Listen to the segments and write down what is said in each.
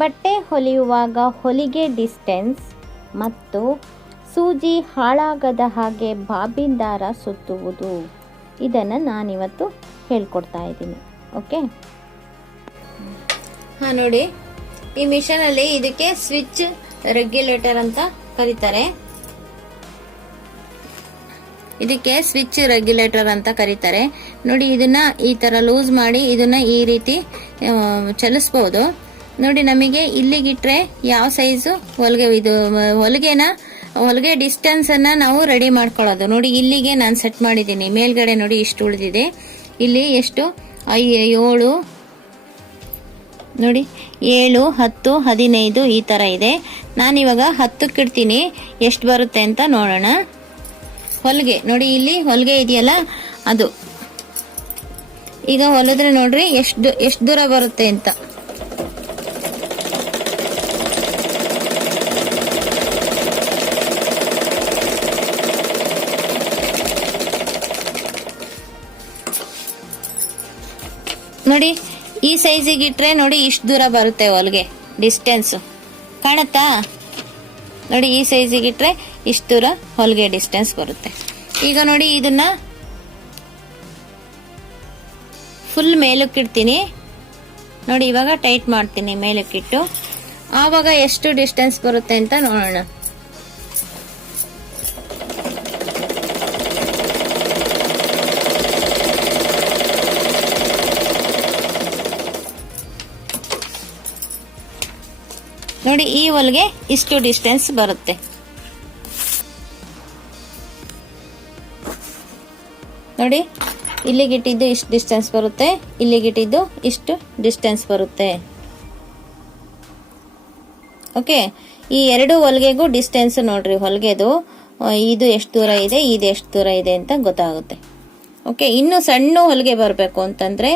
ಬಟ್ಟೆ ಹೊಲಿಯುವಾಗ ಹೊಲಿಗೆ ಡಿಸ್ಟೆನ್ಸ್ ಮತ್ತು ಸೂಜಿ ಹಾಳಾಗದ ಹಾಗೆ ಬಾಬಿನ್ ದಾರ ಸುತ್ತುವುದು. ಇದನ್ನು ನಾನಿವತ್ತು ಹೇಳ್ಕೊಡ್ತಾ ಇದ್ದೀನಿ. ಓಕೆ? ಹಾಂ, ನೋಡಿ. ಈ ಮಿಷನಲ್ಲಿ ಇದಕ್ಕೆ ಸ್ವಿಚ್ ರೆಗ್ಯುಲೇಟರ್ ಅಂತ ಕರೀತಾರೆ. ಇದಕ್ಕೆ ಸ್ವಿಚ್ ರೆಗ್ಯುಲೇಟರ್ ಅಂತ ಕರೀತಾರೆ. ನೋಡಿ, ಇದನ್ನ ಈ ತರ ಲೂಸ್ ಮಾಡಿ ಇದನ್ನ ಈ ರೀತಿ ಚಲಿಸ್ಬೋದು. ನೋಡಿ, ನಮಗೆ ಇಲ್ಲಿಗಿಟ್ರೆ ಯಾವ ಸೈಜು ಹೊಲಿಗೆ ಇದು, ಹೊಲಿಗೆನ? ಹೊಲಿಗೆ ಡಿಸ್ಟೆನ್ಸ್ ಅನ್ನ ನಾವು ರೆಡಿ ಮಾಡ್ಕೊಳ್ಳೋದು. ನೋಡಿ, ಇಲ್ಲಿಗೆ ನಾನು ಸೆಟ್ ಮಾಡಿದ್ದೀನಿ. ಮೇಲ್ಗಡೆ ನೋಡಿ ಇಷ್ಟು ಉಳಿದಿದೆ. ಇಲ್ಲಿ ಎಷ್ಟು? ಐ, ಏಳು. ನೋಡಿ, ಏಳು, ಹತ್ತು, ಹದಿನೈದು ಈ ಥರ ಇದೆ. ನಾನಿವಾಗ ಹತ್ತಕ್ಕಿಡ್ತೀನಿ ಎಷ್ಟು ಬರುತ್ತೆ ಅಂತ ನೋಡೋಣ. ಹೊಲಿಗೆ, ನೋಡಿ, ಇಲ್ಲಿ ಹೊಲಿಗೆ ಇದೆಯಲ್ಲ? ಅದು. ಈಗ ಹೊಲಿದ್ರೆ ನೋಡ್ರಿ, ಎಷ್ಟು ಎಷ್ಟು ದೂರ ಬರುತ್ತೆ ಅಂತ. ನೋಡಿ, ಈ ಸೈಜಿಗೆ ಇಟ್ರೆ ನೋಡಿ ಇಷ್ಟು ದೂರ ಬರುತ್ತೆ ಹೊಲ್ಗೆ ಡಿಸ್ಟೆನ್ಸು ಕಾಣತ್ತಾ? ನೋಡಿ, ಈ ಸೈಜಿಗೆ ಇಟ್ರೆ ಇಷ್ಟು ದೂರ ಹೊಲಿಗೆ ಡಿಸ್ಟೆನ್ಸ್ ಬರುತ್ತೆ. ಈಗ ನೋಡಿ, ಇದನ್ನ ಫುಲ್ ಮೇಲಕ್ಕಿಡ್ತೀನಿ ನೋಡಿ, ಇವಾಗ ಟೈಟ್ ಮಾಡ್ತೀನಿ ಮೇಲಕ್ಕಿಟ್ಟು ಆವಾಗ ಎಷ್ಟು ಡಿಸ್ಟೆನ್ಸ್ ಬರುತ್ತೆ ಅಂತ ನೋಡೋಣ. ನೋಡಿ, ಈ ಹೊಲಿಗೆ ಇಷ್ಟು ಡಿಸ್ಟೆನ್ಸ್ ಬರುತ್ತೆ. ನೋಡಿ, ಇಲ್ಲಿಗಿಟ್ಟಿದ್ದು ಇಷ್ಟು ಡಿಸ್ಟೆನ್ಸ್ ಬರುತ್ತೆ, ಇಲ್ಲಿಗಿಟ್ಟಿದ್ದು ಇಷ್ಟು ಡಿಸ್ಟೆನ್ಸ್ ಬರುತ್ತೆ. ಓಕೆ ಈ ಎರಡು ಹೊಲಿಗೆಗೂ ಡಿಸ್ಟೆನ್ಸ್ ನೋಡ್ರಿ, ಹೊಲಿಗೆದು ಇದು ಎಷ್ಟು ದೂರ ಇದೆ, ಇದು ಎಷ್ಟು ದೂರ ಇದೆ ಅಂತ ಗೊತ್ತಾಗುತ್ತೆ. ಓಕೆ ಇನ್ನು ಸಣ್ಣ ಹೊಲಿಗೆ ಬರಬೇಕು ಅಂತಂದ್ರೆ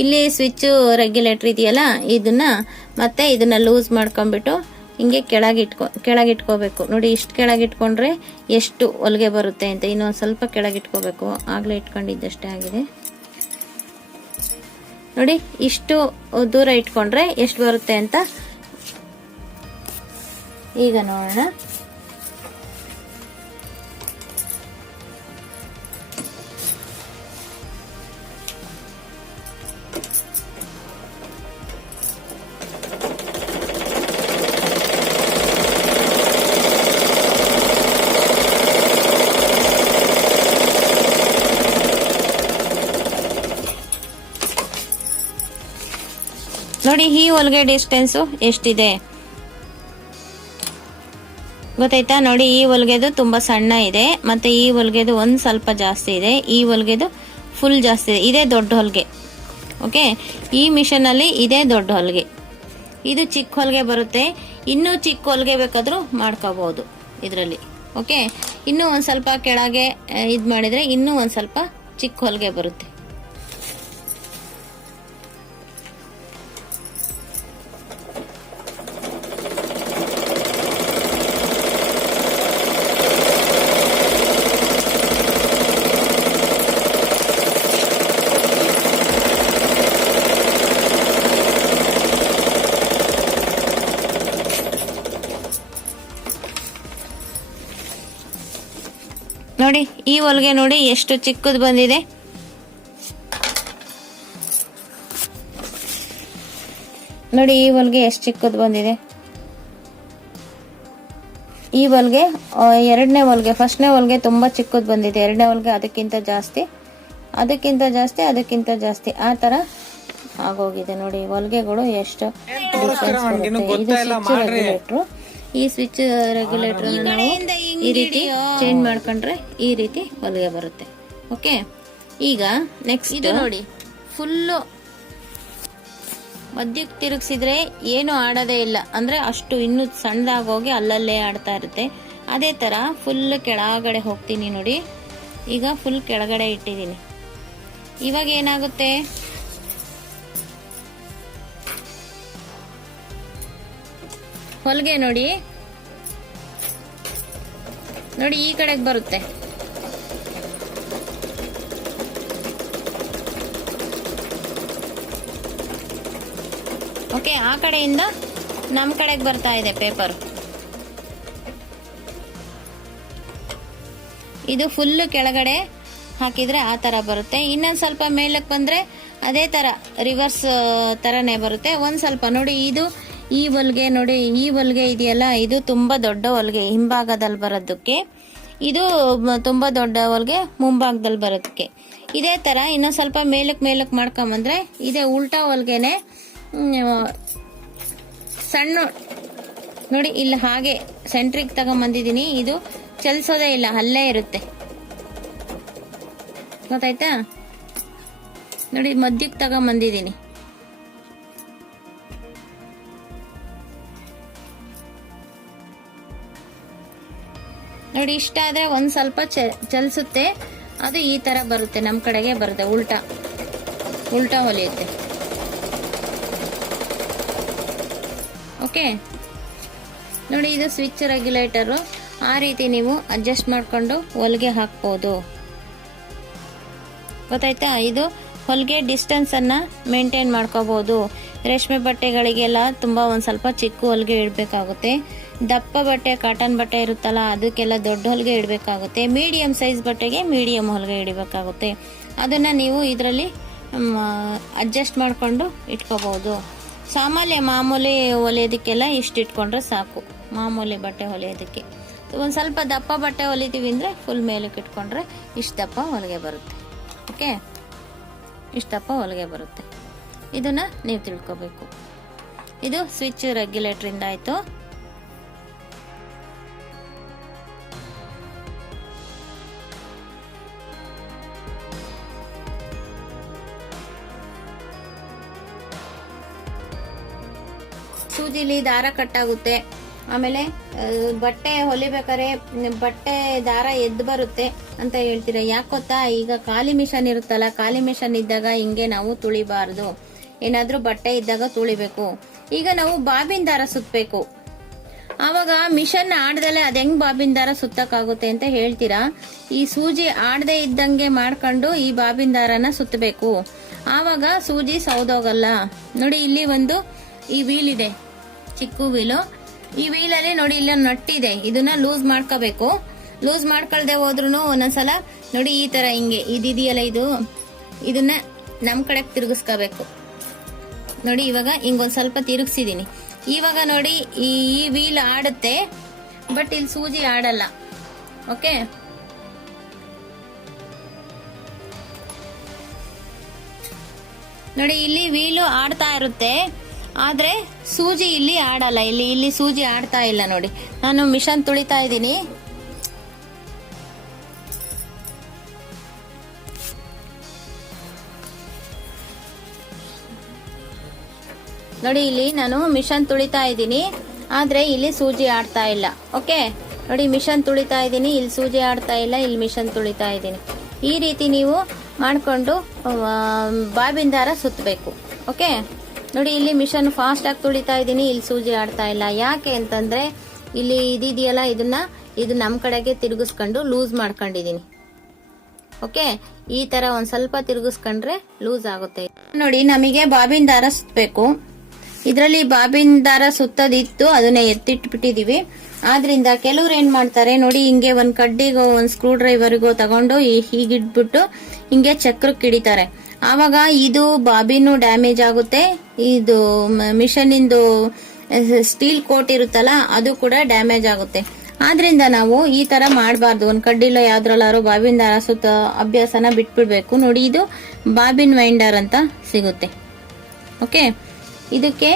ಇಲ್ಲಿ ಸ್ವಿಚ್ ರೆಗ್ಯುಲೇಟರ್ ಇದೆಯಲ್ಲ, ಇದನ್ನ ಮತ್ತೆ ಇದನ್ನ ಲೂಸ್ ಮಾಡ್ಕೊಂಡ್ಬಿಟ್ಟು ಹಿಂಗೆ ಕೆಳಗಿಟ್ಕೊ ಕೆಳಗಿಟ್ಕೋಬೇಕು ನೋಡಿ, ಇಷ್ಟು ಕೆಳಗಿಟ್ಕೊಂಡ್ರೆ ಎಷ್ಟು ಹೊಲಿಗೆ ಬರುತ್ತೆ ಅಂತ ಇನ್ನೊಂದು ಸ್ವಲ್ಪ ಕೆಳಗಿಟ್ಕೋಬೇಕು ಆಗ್ಲೇ ಇಟ್ಕೊಂಡಿದ್ದಷ್ಟೇ ಆಗಿದೆ. ನೋಡಿ, ಇಷ್ಟು ದೂರ ಇಟ್ಕೊಂಡ್ರೆ ಎಷ್ಟು ಬರುತ್ತೆ ಅಂತ ಈಗ ನೋಡೋಣ. ನೋಡಿ, ಈ ಹೊಲಿಗೆ ಡಿಸ್ಟೆನ್ಸು ಎಷ್ಟಿದೆ? ಗೊತ್ತಾಯ್ತಾ? ನೋಡಿ, ಈ ಹೊಲಿಗೆದು ತುಂಬಾ ಸಣ್ಣ ಇದೆ, ಮತ್ತೆ ಈ ಹೊಲಿಗೆದು ಒಂದ್ ಸ್ವಲ್ಪ ಜಾಸ್ತಿ ಇದೆ, ಈ ಹೊಲಿಗೆದು ಫುಲ್ ಜಾಸ್ತಿ ಇದೆ. ಇದೇ ದೊಡ್ಡ ಹೊಲಿಗೆ. ಓಕೆ? ಈ ಮಿಷನ್ ಅಲ್ಲಿ ಇದೇ ದೊಡ್ಡ ಹೊಲಿಗೆ. ಇದು ಚಿಕ್ಕ ಹೊಲಿಗೆ ಬರುತ್ತೆ. ಇನ್ನೂ ಚಿಕ್ಕ ಹೊಲಿಗೆ ಬೇಕಾದರೂ ಮಾಡ್ಕೋಬೋದು ಇದರಲ್ಲಿ. ಓಕೆ? ಇನ್ನೂ ಒಂದು ಸ್ವಲ್ಪ ಕೆಳಗೆ ಇದು ಮಾಡಿದ್ರೆ ಇನ್ನೂ ಒಂದ್ ಸ್ವಲ್ಪ ಚಿಕ್ಕ ಹೊಲಿಗೆ ಬರುತ್ತೆ. ಈ ಹೊಲಿಗೆ ನೋಡಿ ಎಷ್ಟು ಚಿಕ್ಕದು ಬಂದಿದೆ. ನೋಡಿ ಈ ಹೊಲಿಗೆ ಎಷ್ಟು ಚಿಕ್ಕದು ಬಂದಿದೆ. ಈ ಹೊಲಿಗೆ ಎರಡನೇ ಹೊಲಿಗೆ ಫಸ್ಟ್ನೇ ಹೊಲಿಗೆ ತುಂಬಾ ಚಿಕ್ಕದು ಬಂದಿದೆ. ಎರಡನೇ ಹೊಲಿಗೆ ಅದಕ್ಕಿಂತ ಜಾಸ್ತಿ ಅದಕ್ಕಿಂತ ಜಾಸ್ತಿ ಅದಕ್ಕಿಂತ ಜಾಸ್ತಿ. ಆ ತರ ಆಗೋಗಿದೆ ನೋಡಿ ಹೊಲಿಗೆಗಳು ಎಷ್ಟು ಡಿಫ್ರೆನ್ಸ್ ಬರುತ್ತೆ ಇದು ಸ್ವಿಚ್ ರೆಗ್ಯುಲೇಟ್ರು ಈ ಸ್ವಿಚ್ ರೆಗ್ಯುಲೇಟರ್ ನಾವು ಈ ರೀತಿ ಚೇಂಜ್ ಮಾಡ್ಕೊಂಡ್ರೆ ಈ ರೀತಿ ಹೊಲಿಗೆ ಬರುತ್ತೆ. ಓಕೆ ಈಗ ನೆಕ್ಸ್ಟ್ ಇದು ನೋಡಿ. ಫುಲ್ಲು ಮಧ್ಯಕ್ಕೆ ತಿರುಗಿಸಿದ್ರೆ ಏನು ಆಡೋದೇ ಇಲ್ಲ. ಅಂದ್ರೆ ಅಷ್ಟು ಇನ್ನು ಸಣ್ಣದಾಗೋಗಿ ಅಲ್ಲಲ್ಲೇ ಆಡ್ತಾ ಇರುತ್ತೆ. ಅದೇ ತರ ಫುಲ್ ಕೆಳಗಡೆ ಹೋಗ್ತೀನಿ ನೋಡಿ. ಈಗ ಫುಲ್ ಕೆಳಗಡೆ ಇಟ್ಟಿದ್ದೀನಿ. ಇವಾಗ ಏನಾಗುತ್ತೆ? ಹೊಲಿಗೆ ನೋಡಿ. ನೋಡಿ, ಈ ಕಡೆಗೆ ಬರುತ್ತೆ. ಓಕೆ ಆ ಕಡೆಯಿಂದ ನಮ್ಮ ಕಡೆಗೆ ಬರ್ತಾ ಇದೆ ಪೇಪರ್ ಇದು ಫುಲ್ ಕೆಳಗಡೆ ಹಾಕಿದ್ರೆ ಆ ತರ ಬರುತ್ತೆ. ಇನ್ನೊಂದು ಸ್ವಲ್ಪ ಮೇಲಕ್ಕೆ ಬಂದ್ರೆ ಅದೇ ತರ ರಿವರ್ಸ್ ತರನೇ ಬರುತ್ತೆ. ಒಂದ್ ಸ್ವಲ್ಪ ನೋಡಿ, ಇದು ಈ ಹೊಲಿಗೆ ನೋಡಿ, ಈ ಹೊಲಿಗೆ ಇದೆಯಲ್ಲ, ಇದು ತುಂಬ ದೊಡ್ಡ ಹೊಲಿಗೆ, ಹಿಂಭಾಗದಲ್ಲಿ ಬರೋದಕ್ಕೆ. ಇದು ತುಂಬ ದೊಡ್ಡ ಹೊಲಿಗೆ, ಮುಂಭಾಗದಲ್ಲಿ ಬರೋದಕ್ಕೆ. ಇದೇ ಥರ ಇನ್ನೊಂದು ಸ್ವಲ್ಪ ಮೇಲಕ್ಕೆ ಮೇಲಕ್ಕೆ ಮಾಡ್ಕೊಂಬಂದ್ರೆ, ಇದೇ ಉಲ್ಟಾ ಹೊಲಿಗೆನೆ ಸಣ್ಣ, ನೋಡಿ ಇಲ್ಲಿ ಹಾಗೆ ಸೆಂಟ್ರಿಗೆ ತಗೊಂಬಂದಿದ್ದೀನಿ. ಇದು ಚಲಿಸೋದೇ ಇಲ್ಲ, ಅಲ್ಲೇ ಇರುತ್ತೆ. ಗೊತ್ತಾಯ್ತಾ? ನೋಡಿ ಮಧ್ಯಕ್ಕೆ ತಗೊಂಬಂದಿದ್ದೀನಿ. ನೋಡಿ, ಇಷ್ಟ ಆದ್ರೆ ಒಂದ್ ಸ್ವಲ್ಪ ಚಲಿಸುತ್ತೆ. ಅದು ಈ ತರ ಬರುತ್ತೆ, ನಮ್ ಕಡೆಗೆ ಬರುತ್ತೆ. ಉಲ್ಟಾ ಉಲ್ಟಾ ಹೊಲಿಯುತ್ತೆ. ಓಕೆ? ನೋಡಿ, ಇದು ಸ್ವಿಚ್ ರೆಗ್ಯುಲೇಟರು ಆ ರೀತಿ ನೀವು ಅಡ್ಜಸ್ಟ್ ಮಾಡಿಕೊಂಡು ಹೊಲಿಗೆ ಹಾಕ್ಬೋದು. ಗೊತ್ತಾಯ್ತಾ? ಇದು ಹೊಲಿಗೆ ಡಿಸ್ಟೆನ್ಸನ್ನು ಮೇಂಟೈನ್ ಮಾಡ್ಕೋಬಹುದು ರೇಷ್ಮೆ ಬಟ್ಟೆಗಳಿಗೆಲ್ಲ ತುಂಬಾ ಒಂದು ಸ್ವಲ್ಪ ಚಿಕ್ಕ ಹೊಲಿಗೆ ಇಡಬೇಕಾಗುತ್ತೆ. ದಪ್ಪ ಬಟ್ಟೆ ಕಾಟನ್ ಬಟ್ಟೆ ಇರುತ್ತಲ್ಲ, ಅದಕ್ಕೆಲ್ಲ ದೊಡ್ಡ ಹೊಲಿಗೆ ಇಡಬೇಕಾಗುತ್ತೆ. ಮೀಡಿಯಂ ಸೈಜ್ ಬಟ್ಟೆಗೆ ಮೀಡಿಯಂ ಹೊಲಿಗೆ ಇಡಬೇಕಾಗುತ್ತೆ. ಅದನ್ನು ನೀವು ಇದರಲ್ಲಿ ಅಡ್ಜಸ್ಟ್ ಮಾಡಿಕೊಂಡು ಇಟ್ಕೋಬೋದು ಸಾಮಾನ್ಯ ಮಾಮೂಲಿ ಹೊಲಿಯೋದಕ್ಕೆಲ್ಲ ಇಷ್ಟು ಇಟ್ಕೊಂಡ್ರೆ ಸಾಕು. ಮಾಮೂಲಿ ಬಟ್ಟೆ ಹೊಲಿಯೋದಕ್ಕೆ. ಒಂದು ಸ್ವಲ್ಪ ದಪ್ಪ ಬಟ್ಟೆ ಹೊಲಿತೀವಿ ಅಂದರೆ ಫುಲ್ ಮೇಲಕ್ಕೆ ಇಟ್ಕೊಂಡ್ರೆ ಇಷ್ಟು ದಪ್ಪ ಹೊಲಿಗೆ ಬರುತ್ತೆ. ಓಕೆ ಇಷ್ಟು ದಪ್ಪ ಹೊಲಿಗೆ ಬರುತ್ತೆ. ಇದನ್ನು ನೀವು ತಿಳ್ಕೊಬೇಕು. ಇದು ಸ್ವಿಚ್ ರೆಗ್ಯುಲೇಟ್ರಿಂದ ಆಯಿತು. ಸೂಜಿಲಿ ದಾರ ಕಟ್ಟಾಗುತ್ತೆ. ಆಮೇಲೆ ಬಟ್ಟೆ ಹೊಲಿಬೇಕಾದ್ರೆ ಬಟ್ಟೆ ದಾರ ಎದ್ದು ಬರುತ್ತೆ ಅಂತ ಹೇಳ್ತೀರಾ? ಯಾಕೆ ಗೊತ್ತಾ? ಈಗ ಖಾಲಿ ಮಿಷನ್ ಇರುತ್ತಲ್ಲ, ಖಾಲಿ ಮಿಷನ್ ಇದ್ದಾಗ ಹಿಂಗೆ ನಾವು ತುಳಿಬಾರ್ದು. ಏನಾದರೂ ಬಟ್ಟೆ ಇದ್ದಾಗ ತುಳಿಬೇಕು. ಈಗ ನಾವು ಬಾಬಿನ ದಾರ ಸುತ್ತಬೇಕು ಆವಾಗ ಮಿಷನ್ ಆಡ್ದಲೆ ಅದ್ ಹೆಂಗ್ ಬಾಬಿನ ದಾರ ಸುತ್ತಕ್ಕಾಗುತ್ತೆ ಅಂತ ಹೇಳ್ತೀರಾ? ಈ ಸೂಜಿ ಆಡದೆ ಇದ್ದಂಗೆ ಮಾಡ್ಕೊಂಡು ಈ ಬಾಬಿನ ದಾರನ ಸುತ್ತಬೇಕು ಆವಾಗ ಸೂಜಿ ಸೌದೋಗಲ್ಲ. ನೋಡಿ, ಇಲ್ಲಿ ಒಂದು ಈ ವೀಲ್ ಇದೆ. ಚಿಕ್ಕ ವೀಲು ಈ ವೀಲಲ್ಲಿ ನೋಡಿ ಇಲ್ಲಿ ನಟ್ಟಿದೆ. ಇದನ್ನ ಲೂಸ್ ಮಾಡ್ಕೋಬೇಕು. ಲೂಸ್ ಮಾಡ್ಕೊಳ್ದೆ ಹೋದ್ರು ಒಂದೊಂದ್ಸಲ ನೋಡಿ ಈ ತರ ಹಿಂಗೆ ಇದಿದೆಯಲ್ಲ ಇದು, ಇದನ್ನ ನಮ್ ಕಡೆಗೆ ತಿರುಗಿಸ್ಕೋಬೇಕು. ನೋಡಿ ಇವಾಗ ಹಿಂಗೊಂದು ಸ್ವಲ್ಪ ತಿರುಗಿಸಿದೀನಿ. ಇವಾಗ ನೋಡಿ ಈ ವೀಲ್ ಆಡುತ್ತೆ ಬಟ್ ಇಲ್ಲಿ ಸೂಜಿ ಆಡಲ್ಲ. ಓಕೆ ನೋಡಿ ಇಲ್ಲಿ ವೀಲು ಆಡ್ತಾ ಇರುತ್ತೆ. ಆದ್ರೆ ಸೂಜಿ ಇಲ್ಲಿ ಆಡಲ್ಲ. ಇಲ್ಲಿ ಇಲ್ಲಿ ಸೂಜಿ ಆಡ್ತಾ ಇಲ್ಲ ನೋಡಿ. ನಾನು ಮಿಷನ್ ತುಳಿತಾ ಇದ್ದೀನಿ. ನೋಡಿ, ಇಲ್ಲಿ ನಾನು ಮಿಷನ್ ತುಳಿತಾ ಇದ್ದೀನಿ. ಆದ್ರೆ ಇಲ್ಲಿ ಸೂಜಿ ಆಡ್ತಾ ಇಲ್ಲ. ಓಕೆ? ನೋಡಿ, ಮಿಷನ್ ತುಳಿತಾ ಇದ್ದೀನಿ. ಇಲ್ಲಿ ಸೂಜಿ ಆಡ್ತಾ ಇಲ್ಲ, ಇಲ್ಲಿ ಮಿಷನ್ ತುಳಿತಾ ಇದ್ದೀನಿ. ಈ ರೀತಿ ನೀವು ಮಾಡಿಕೊಂಡು ಬಾಬಿನ ದಾರ ಸುತ್ತಬೇಕು. ಓಕೆ? ನೋಡಿ, ಇಲ್ಲಿ ಮಿಷನ್ ಫಾಸ್ಟ್ ಆಗಿ ತುಳಿತಾ ಇದ್ದೀನಿ. ಇಲ್ಲಿ ಸೂಜಿ ಆಡ್ತಾ ಇಲ್ಲ. ಯಾಕೆ ಅಂತಂದ್ರೆ, ಇಲ್ಲಿ ಇದಿದೆಯಲ್ಲ, ಇದನ್ನ, ಇದು ನಮ್ಮ ಕಡೆಗೆ ತಿರುಗಿಸ್ಕೊಂಡು ಲೂಸ್ ಮಾಡ್ಕೊಂಡಿದ್ದೀನಿ ಓಕೆ ಈ ತರ ಒಂದ್ ಸ್ವಲ್ಪ ತಿರುಗಿಸ್ಕೊಂಡ್ರೆ ಲೂಸ್ ಆಗುತ್ತೆ. ನೋಡಿ, ನಮಗೆ ಬಾಬಿನ ದಾರ ಸುತ್ತಬೇಕು ಇದರಲ್ಲಿ ಬಾಬಿನ ದಾರ ಸುತ್ತದಿತ್ತು, ಅದನ್ನ ಎತ್ತಿಟ್ಬಿಟ್ಟಿದೀವಿ. ಆದ್ರಿಂದ ಕೆಲವ್ರು ಏನ್ ಮಾಡ್ತಾರೆ, ನೋಡಿ, ಹಿಂಗೆ ಒಂದ್ ಕಡ್ಡಿಗೋ, ಒಂದ್ ಸ್ಕ್ರೂ ಡ್ರೈವರ್ಗೋ ತಗೊಂಡು ಹೀಗಿಟ್ಬಿಟ್ಟು ಹಿಂಗೆ ಚಕ್ರಕ್ಕೆ ಹಿಡಿತಾರೆ ಆವಾಗ ಇದು ಬಾಬಿನೂ ಡ್ಯಾಮೇಜ್ ಆಗುತ್ತೆ. ಇದು ಮಿಷನಿಂದು ಸ್ಟೀಲ್ ಕೋಟ್ ಇರುತ್ತಲ್ಲ, ಅದು ಕೂಡ ಡ್ಯಾಮೇಜ್ ಆಗುತ್ತೆ. ಆದ್ರಿಂದ ನಾವು ಈ ತರ ಮಾಡಬಾರ್ದು. ಒಂದ್ ಕಡ್ಡಿಲ ಯಾವ್ದ್ರಲ್ಲಾರು ಬಾಬಿನ ದಾರ ಸುತ್ತ ಅಭ್ಯಾಸನ ಬಿಟ್ಬಿಡ್ಬೇಕು. ನೋಡಿ, ಇದು ಬಾಬಿನ್ ವೈಂಡರ್ ಅಂತ ಸಿಗುತ್ತೆ. ಓಕೆ? ಇದಕ್ಕೆ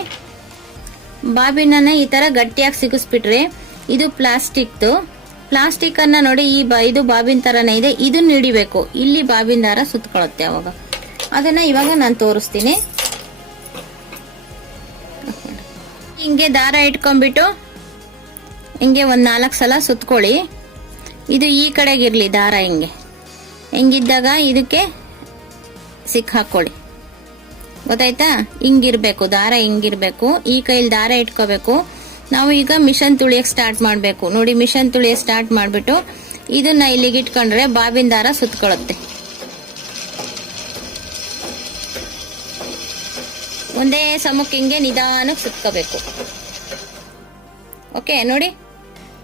ಬಾಬಿನ ಈ ತರ ಗಟ್ಟಿಯಾಗಿ ಸಿಗಿಸ್ಬಿಟ್ರೆ ಇದು ಪ್ಲಾಸ್ಟಿಕ್ದು. ಪ್ಲಾಸ್ಟಿಕ್ ಅನ್ನ ನೋಡಿ, ಈ ಬಾ, ಇದು ಬಾಬಿನ್ ತರನೇ ಇದೆ. ಇದನ್ನ ಹಿಡಿಬೇಕು ಇಲ್ಲಿ ಬಾಬಿನ್ ದಾರ ಸುತ್ತಕೊಳ್ಳುತ್ತೆ ಅವಾಗ. ಅದನ್ನ ಇವಾಗ ನಾನು ತೋರಿಸ್ತೀನಿ. ಹಿಂಗೆ ದಾರ ಇಟ್ಕೊಂಡ್ಬಿಟ್ಟು ಹಿಂಗೆ ಒಂದ್ ನಾಲ್ಕು ಸಲ ಸುತ್ಕೊಳ್ಳಿ. ಇದು ಈ ಕಡೆಗಿರ್ಲಿ ದಾರ ಹಿಂಗೆ. ಹೆಂಗಿದ್ದಾಗ ಇದಕ್ಕೆ ಸಿಕ್ ಹಾಕೊಳ್ಳಿ ಗೊತ್ತಾಯ್ತಾ? ಹಿಂಗಿರ್ಬೇಕು, ದಾರ ಹಿಂಗಿರ್ಬೇಕು, ಈ ಕೈಲಿ ದಾರ ಇಟ್ಕೋಬೇಕು. ನಾವು ಈಗ ಮಿಷನ್ ತುಳಿಯಕ್ ಸ್ಟಾರ್ಟ್ ಮಾಡ್ಬೇಕು. ನೋಡಿ, ಮಿಷನ್ ತುಳಿಯಕ್ ಸ್ಟಾರ್ಟ್ ಮಾಡ್ಬಿಟ್ಟು ಇದನ್ನ ಇಲ್ಲಿಗೆ ಇಟ್ಕೊಂಡ್ರೆ ಬಾವಿನ ದಾರ ಸುತ್ಕೊಳ್ಳುತ್ತೆ ಒಂದೇ ಸಮಕ್ಕೆ ಹಿಂಗೆ ನಿಧಾನಕ್ಕೆ ಸುತ್ಕೋಬೇಕು. ಓಕೆ ನೋಡಿ.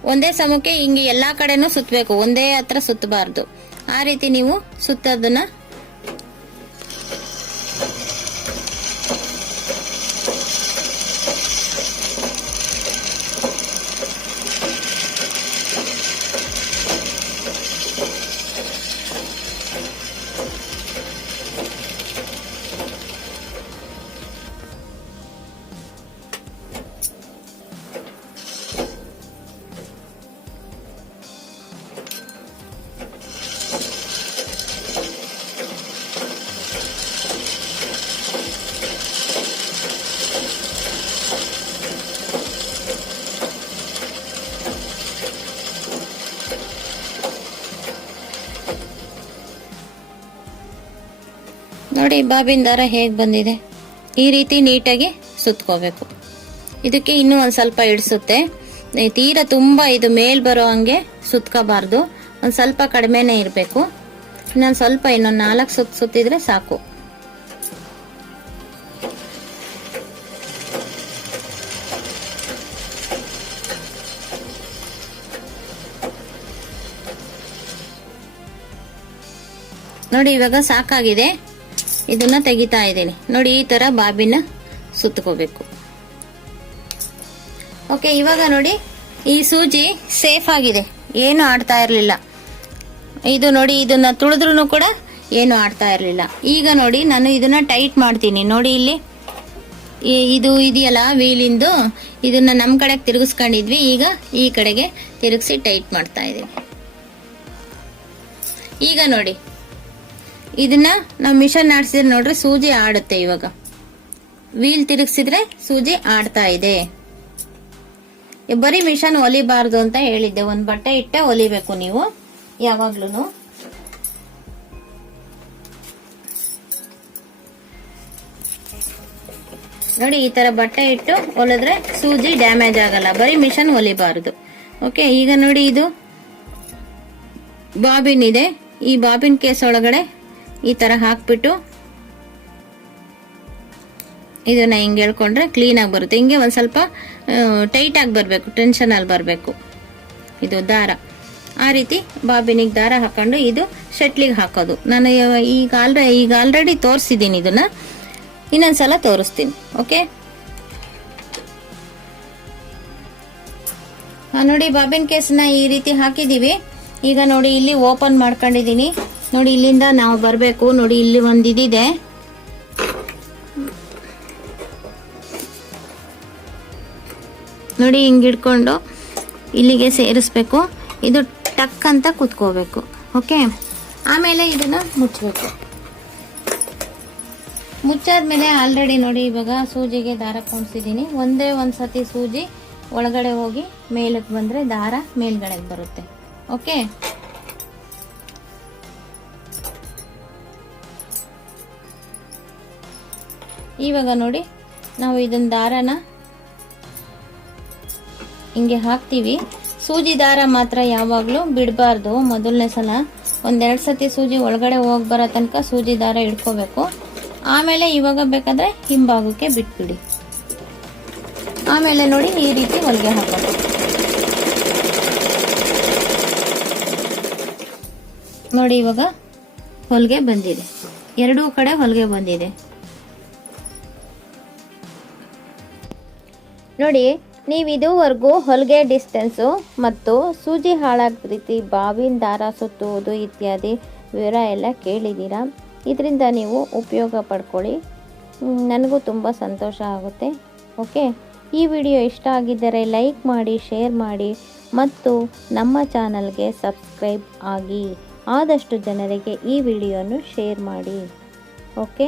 ಒಂದೇ ಸಮಕ್ಕೆ ಹಿಂಗೆ ಎಲ್ಲ ಕಡೆನೂ ಸುತ್ತಬೇಕು ಒಂದೇ ಹತ್ರ ಸುತ್ತಬಾರ್ದು. ಆ ರೀತಿ ನೀವು ಸುತ್ತೋದನ್ನ ನೋಡಿ ಬಾಬಿನ ದಾರ ಹೇಗೆ ಬಂದಿದೆ? ಈ ರೀತಿ ನೀಟಾಗಿ ಸುತ್ಕೋಬೇಕು. ಇದಕ್ಕೆ ಇನ್ನೂ ಒಂದು ಸ್ವಲ್ಪ ಇಡಿಸುತ್ತೆ. ತೀರಾ ತುಂಬಾ ಇದು ಮೇಲ್ ಬರೋ ಹಂಗೆ ಸುತ್ಕೋಬಾರ್ದು. ಒಂದು ಸ್ವಲ್ಪ ಕಡಿಮೆನೇ ಇರಬೇಕು. ಇನ್ನೊಂದು ಸ್ವಲ್ಪ ಇನ್ನೊಂದು ನಾಲ್ಕು ಸುತ್ತ ಸುತ್ತಿದ್ರೆ ಸಾಕು. ನೋಡಿ, ಇವಾಗ ಸಾಕಾಗಿದೆ. ಇದನ್ನ ತೆಗಿತಾ ಇದ್ದೀನಿ. ನೋಡಿ, ಈ ತರ ಬಾಬಿನ ಸುತ್ತಕೋಬೇಕು. ಓಕೆ, ಇವಾಗ ನೋಡಿ, ಈ ಸೂಜಿ ಸೇಫ್ ಆಗಿದೆ. ಏನು ಆಡ್ತಾ ಇರಲಿಲ್ಲ. ಇದು ನೋಡಿ, ಇದನ್ನ ತುಳಿದ್ರೂ ಕೂಡ ಏನು ಆಡ್ತಾ ಇರಲಿಲ್ಲ. ಈಗ ನೋಡಿ, ನಾನು ಇದನ್ನ ಟೈಟ್ ಮಾಡ್ತೀನಿ. ನೋಡಿ ಇಲ್ಲಿ ಇದು ಇದೆಯಲ್ಲ, ವೀಲಿಂದು. ಇದನ್ನ ನಮ್ಮ ಕಡೆಗೆ ತಿರುಗಿಸ್ಕೊಂಡಿದ್ವಿ. ಈಗ ಈ ಕಡೆಗೆ ತಿರುಗಿಸಿ ಟೈಟ್ ಮಾಡ್ತಾ ಇದ್ದೀವಿ ಈಗ ನೋಡಿ ಇದನ್ನ ನಾವು ಮಿಷನ್ ಆಡ್ಸಿದ್ರೆ ನೋಡ್ರಿ ಸೂಜಿ ಆಡುತ್ತೆ ಇವಾಗ. ವೀಲ್ ತಿರುಗಿಸಿದ್ರೆ ಸೂಜಿ ಆಡ್ತಾ ಇದೆ. ಬರೀ ಮಿಷನ್ ಹೊಲಿಬಾರ್ದು ಅಂತ ಹೇಳಿದ್ದೆ. ಒಂದ್ ಬಟ್ಟೆ ಇಟ್ಟೆ ಹೊಲಿಬೇಕು ನೀವು. ಯಾವಾಗ್ಲೂ ನೋಡಿ, ಈ ತರ ಬಟ್ಟೆ ಇಟ್ಟು ಹೊಲಿದ್ರೆ ಸೂಜಿ ಡ್ಯಾಮೇಜ್ ಆಗಲ್ಲ. ಬರೀ ಮಿಷನ್ ಒಲಿಬಾರದು. ಓಕೆ, ಈಗ ನೋಡಿ ಇದು ಬಾಬಿನ್ ಇದೆ. ಈ ಬಾಬಿನ್ ಕೇಸ್ ಒಳಗಡೆ ಈ ತರ ಹಾಕ್ಬಿಟ್ಟು ಇದನ್ನ ಹಿಂಗೆ ಹೇಳ್ಕೊಂಡ್ರೆ ಕ್ಲೀನ್ ಆಗಿ ಬರುತ್ತೆ. ಹಿಂಗೆ ಒಂದು ಸ್ವಲ್ಪ ಟೈಟ್ ಆಗಿ ಬರಬೇಕು ಟೆನ್ಷನ್ ಅಲ್ಲಿ ಬರಬೇಕು. ಇದು ದಾರ. ಆ ರೀತಿ ಬಾಬಿನಿಗೆ ದಾರ ಹಾಕೊಂಡು ಇದು ಶಟ್ಲಿಗೆ ಹಾಕೋದು. ನಾನು ಈಗ ಆಲ್ರೆ, ಈಗ ಆಲ್ರೆಡಿ ತೋರಿಸಿದ್ದೀನಿ ಇದನ್ನ. ಇನ್ನೊಂದ್ಸಲ ತೋರಿಸ್ತೀನಿ ಓಕೆ ನೋಡಿ, ಬಾಬಿನ್ ಕೇಸನ್ನ ಈ ರೀತಿ ಹಾಕಿದ್ದೀವಿ ಈಗ ನೋಡಿ, ಇಲ್ಲಿ ಓಪನ್ ಮಾಡ್ಕೊಂಡಿದೀನಿ. ನೋಡಿ, ಇಲ್ಲಿಂದ ನಾವು ಬರಬೇಕು. ನೋಡಿ, ಇಲ್ಲಿ ಒಂದು ಇದಿದೆ. ನೋಡಿ, ಹಿಂಗ್ ಹಿಡ್ಕೊಂಡು ಇಲ್ಲಿಗೆ ಸೇರಿಸ್ಬೇಕು. ಇದು ಟಕ್ ಅಂತ ಕುತ್ಕೋಬೇಕು. ಓಕೆ? ಆಮೇಲೆ ಇದನ್ನ ಮುಚ್ಚಬೇಕು ಮುಚ್ಚಾದ್ಮೇಲೆ ಆಲ್ರೆಡಿ ನೋಡಿ, ಇವಾಗ ಸೂಜಿಗೆ ದಾರ ಕೊಂಡಿಸಿದ್ದೀನಿ ಒಂದೇ ಒಂದು ಸತಿ ಸೂಜಿ ಒಳಗಡೆ ಹೋಗಿ ಮೇಲಕ್ಕೆ ಬಂದ್ರೆ ದಾರ ಮೇಲ್ಗಡೆಗೆ ಬರುತ್ತೆ. ಓಕೆ? ಇವಾಗ ನೋಡಿ, ನಾವು ಇದನ್ನ ದಾರನ ಹಿಂಗೆ ಹಾಕ್ತೀವಿ. ಸೂಜಿ ದಾರ ಮಾತ್ರ ಯಾವಾಗಲೂ ಬಿಡಬಾರ್ದು. ಮೊದಲನೇ ಸಲ ಒಂದೆರಡು ಸತಿ ಸೂಜಿ ಒಳಗಡೆ ಹೋಗಿ ಬರೋ ತನಕ ಸೂಜಿ ದಾರ ಇಡ್ಕೋಬೇಕು. ಆಮೇಲೆ ಇವಾಗ ಬೇಕಾದ್ರೆ ಹಿಂಭಾಗಕ್ಕೆ ಬಿಟ್ಬಿಡಿ. ಆಮೇಲೆ ನೋಡಿ ಈ ರೀತಿ ಹೊಲಿಗೆ ಹಾಕೋದು. ನೋಡಿ ಇವಾಗ ಹೊಲಿಗೆ ಬಂದಿದೆ. ಎರಡೂ ಕಡೆ ಹೊಲಿಗೆ ಬಂದಿದೆ. ನೋಡಿ, ನೀವು ಇದುವರೆಗೂ ಹೊಲಿಗೆ ಡಿಸ್ಟೆನ್ಸು ಮತ್ತು ಸೂಜಿ ಹಾಳಾಗದ ರೀತಿ ಬಾವಿನ ದಾರ ಸುತ್ತುವುದು ಇತ್ಯಾದಿ ವಿವರ ಎಲ್ಲ ಕೇಳಿದ್ದೀರಾ? ಇದರಿಂದ ನೀವು ಉಪಯೋಗ ಪಡ್ಕೊಳ್ಳಿ. ನನಗೂ ತುಂಬ ಸಂತೋಷ ಆಗುತ್ತೆ. ಓಕೆ? ಈ ವಿಡಿಯೋ ಇಷ್ಟ ಆಗಿದ್ದರೆ ಲೈಕ್ ಮಾಡಿ, ಶೇರ್ ಮಾಡಿ ಮತ್ತು ನಮ್ಮ ಚಾನಲ್ಗೆ ಸಬ್ಸ್ಕ್ರೈಬ್ ಆಗಿ ಆದಷ್ಟು ಜನರಿಗೆ ಈ ವಿಡಿಯೋನು ಶೇರ್ ಮಾಡಿ. ಓಕೆ?